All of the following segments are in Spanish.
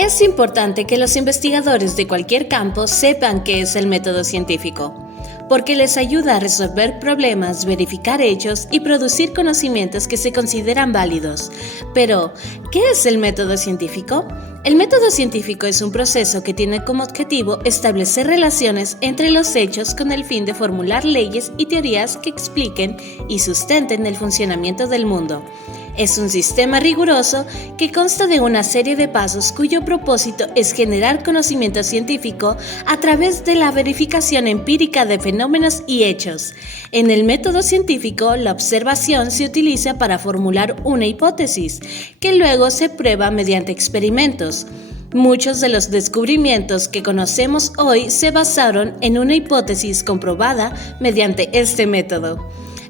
Es importante que los investigadores de cualquier campo sepan qué es el método científico, porque les ayuda a resolver problemas, verificar hechos y producir conocimientos que se consideran válidos. Pero, ¿qué es el método científico? El método científico es un proceso que tiene como objetivo establecer relaciones entre los hechos con el fin de formular leyes y teorías que expliquen y sustenten el funcionamiento del mundo. Es un sistema riguroso que consta de una serie de pasos cuyo propósito es generar conocimiento científico a través de la verificación empírica de fenómenos y hechos. En el método científico, la observación se utiliza para formular una hipótesis, que luego se prueba mediante experimentos. Muchos de los descubrimientos que conocemos hoy se basaron en una hipótesis comprobada mediante este método.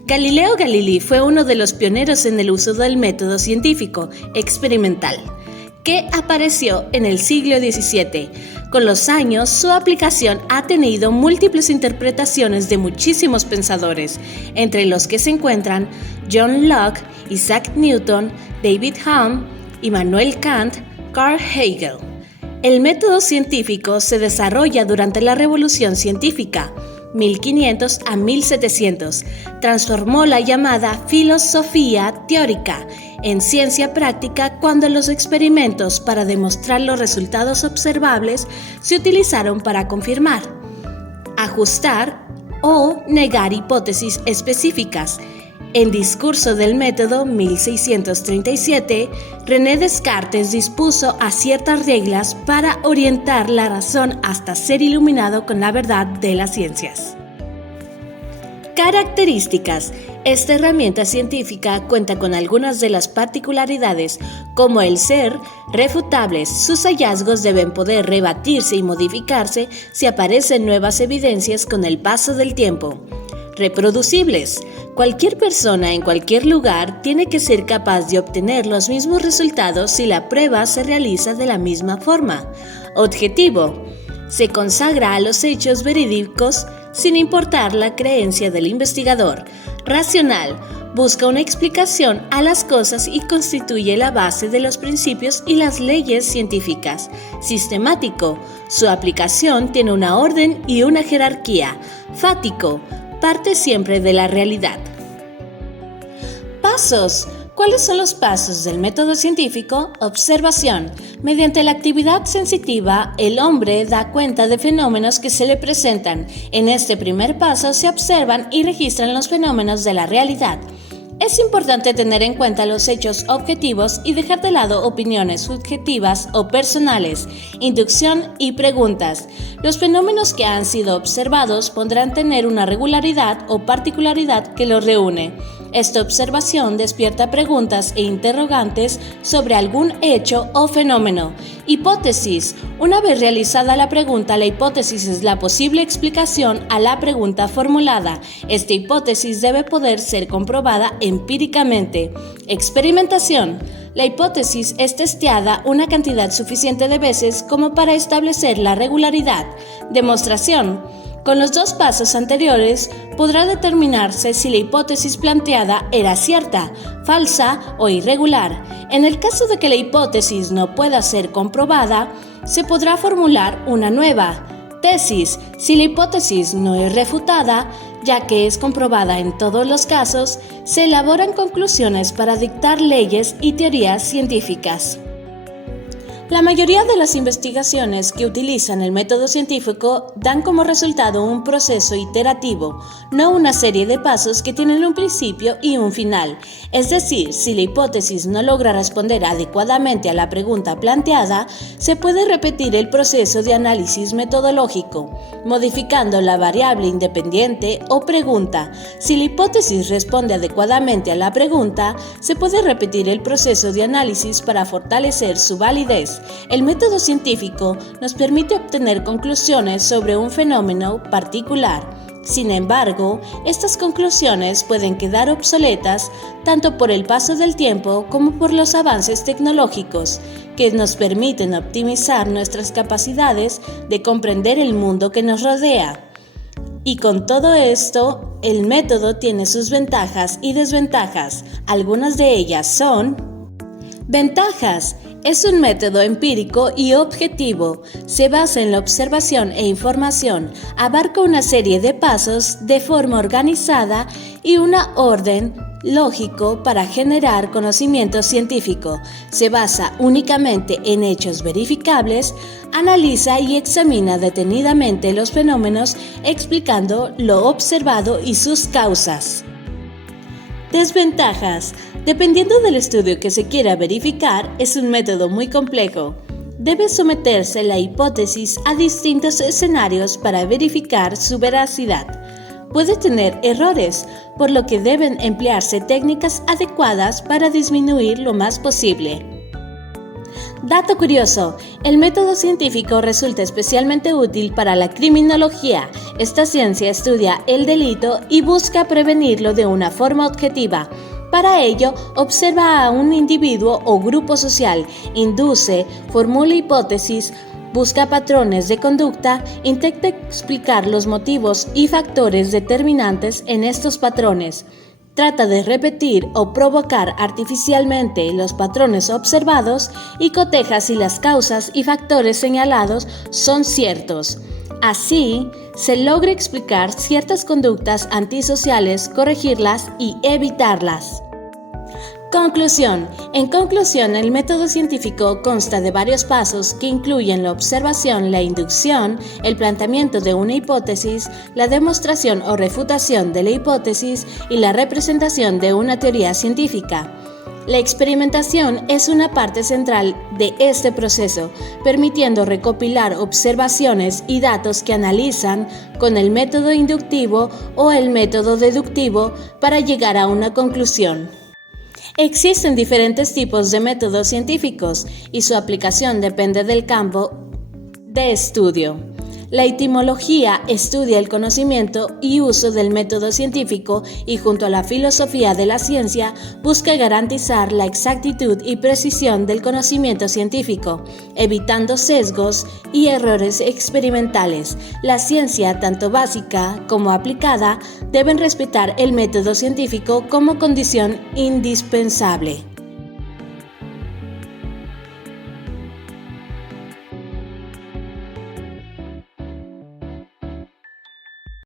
Galileo Galilei fue uno de los pioneros en el uso del método científico experimental, que apareció en el siglo XVII. Con los años, su aplicación ha tenido múltiples interpretaciones de muchísimos pensadores, entre los que se encuentran John Locke, Isaac Newton, David Hume, Immanuel Kant, Carl Hegel. El método científico se desarrolla durante la Revolución Científica, 1500 a 1700, transformó la llamada filosofía teórica en ciencia práctica cuando los experimentos para demostrar los resultados observables se utilizaron para confirmar, ajustar o negar hipótesis específicas. En Discurso del Método 1637, René Descartes dispuso a ciertas reglas para orientar la razón hasta ser iluminado con la verdad de las ciencias. Características. Esta herramienta científica cuenta con algunas de las particularidades, como el ser refutables. Sus hallazgos deben poder rebatirse y modificarse si aparecen nuevas evidencias con el paso del tiempo. Reproducibles. Cualquier persona en cualquier lugar tiene que ser capaz de obtener los mismos resultados si la prueba se realiza de la misma forma. Objetivo. Se consagra a los hechos verídicos sin importar la creencia del investigador. Racional. Busca una explicación a las cosas y constituye la base de los principios y las leyes científicas. Sistemático. Su aplicación tiene una orden y una jerarquía. Fático. Parte siempre de la realidad. Pasos. ¿Cuáles son los pasos del método científico? Observación. Mediante la actividad sensitiva, el hombre da cuenta de fenómenos que se le presentan. En este primer paso se observan y registran los fenómenos de la realidad. Es importante tener en cuenta los hechos objetivos y dejar de lado opiniones subjetivas o personales. Inducción y preguntas. Los fenómenos que han sido observados podrán tener una regularidad o particularidad que los reúne. Esta observación despierta preguntas e interrogantes sobre algún hecho o fenómeno. Hipótesis. Una vez realizada la pregunta, la hipótesis es la posible explicación a la pregunta formulada. Esta hipótesis debe poder ser comprobada empíricamente. Experimentación. La hipótesis es testeada una cantidad suficiente de veces como para establecer la regularidad. Demostración. Con los dos pasos anteriores podrá determinarse si la hipótesis planteada era cierta, falsa o irregular. En el caso de que la hipótesis no pueda ser comprobada, se podrá formular una nueva. Tesis. Si la hipótesis no es refutada, ya que es comprobada en todos los casos, se elaboran conclusiones para dictar leyes y teorías científicas. La mayoría de las investigaciones que utilizan el método científico dan como resultado un proceso iterativo, no una serie de pasos que tienen un principio y un final. Es decir, si la hipótesis no logra responder adecuadamente a la pregunta planteada, se puede repetir el proceso de análisis metodológico, modificando la variable independiente o pregunta. Si la hipótesis responde adecuadamente a la pregunta, se puede repetir el proceso de análisis para fortalecer su validez. El método científico nos permite obtener conclusiones sobre un fenómeno particular. Sin embargo, estas conclusiones pueden quedar obsoletas tanto por el paso del tiempo como por los avances tecnológicos, que nos permiten optimizar nuestras capacidades de comprender el mundo que nos rodea. Y con todo esto, el método tiene sus ventajas y desventajas. Algunas de ellas son: ventajas. Es un método empírico y objetivo. Se basa en la observación e información. Abarca una serie de pasos de forma organizada y una orden lógico para generar conocimiento científico. Se basa únicamente en hechos verificables, analiza y examina detenidamente los fenómenos explicando lo observado y sus causas. Desventajas. Dependiendo del estudio que se quiera verificar, es un método muy complejo. Debe someterse la hipótesis a distintos escenarios para verificar su veracidad. Puede tener errores, por lo que deben emplearse técnicas adecuadas para disminuir lo más posible. Dato curioso, el método científico resulta especialmente útil para la criminología. Esta ciencia estudia el delito y busca prevenirlo de una forma objetiva. Para ello, observa a un individuo o grupo social, induce, formula hipótesis, busca patrones de conducta, intenta explicar los motivos y factores determinantes en estos patrones. Trata de repetir o provocar artificialmente los patrones observados y coteja si las causas y factores señalados son ciertos. Así, se logra explicar ciertas conductas antisociales, corregirlas y evitarlas. Conclusión. En conclusión, el método científico consta de varios pasos que incluyen la observación, la inducción, el planteamiento de una hipótesis, la demostración o refutación de la hipótesis y la representación de una teoría científica. La experimentación es una parte central de este proceso, permitiendo recopilar observaciones y datos que analizan con el método inductivo o el método deductivo para llegar a una conclusión. Existen diferentes tipos de métodos científicos y su aplicación depende del campo de estudio. La etimología estudia el conocimiento y uso del método científico y junto a la filosofía de la ciencia busca garantizar la exactitud y precisión del conocimiento científico, evitando sesgos y errores experimentales. La ciencia, tanto básica como aplicada, deben respetar el método científico como condición indispensable.